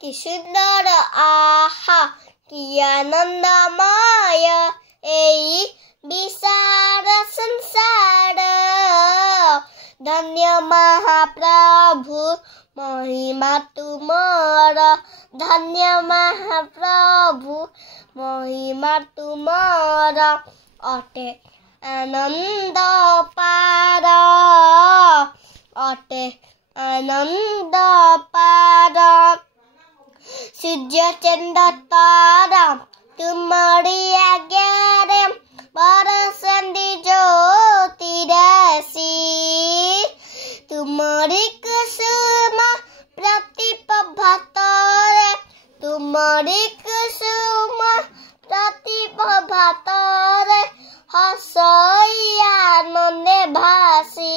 कि सुंदर आहा कि आनंदमय एई विशाल संसार। धन्य महाप्रभु महिमा तुमार, धन्य महाप्रभु महिमा तुमार। अटे आनंद पार, अटे आनंद पार। सूर्य चंद्र तारा तुम्हारी आज्ञा बरसंदी ज्योति राशि। तुम्हारी कुसुम प्रतिप्रभात रे, तुम्हारी कुसुम प्रतिप्रभात रे हसई आनंदे भासी।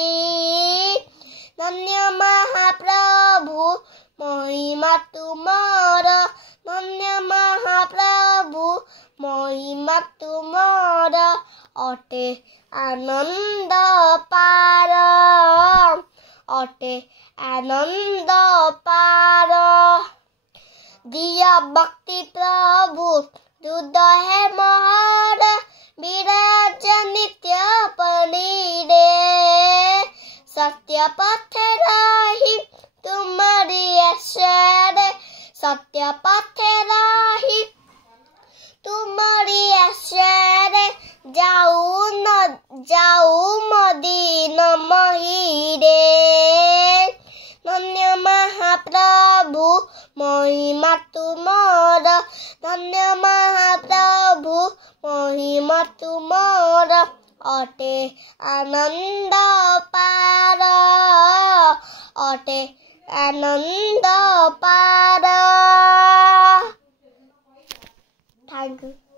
धन्य महाप्रभु महिमा तुमार, धन्य महाप्रभु महिमा तुमार। अटे आनंद पार, अटे आनंद पार। दिया भक्ति प्रभु दूध है महार, विराज नित्य पनीरे। सत्य पथ राही तुम्हारी ऐश्वर, सत्य पथ राही तुम्हारी ऐश्वर। जाऊ न जाऊ मदीन महिरे। धन्य महाप्रभु महिमा तुमार, धन्य महाप्रभु महिमा तुमार। अटे आनंद पार, अटे आनंद पार। Thank you.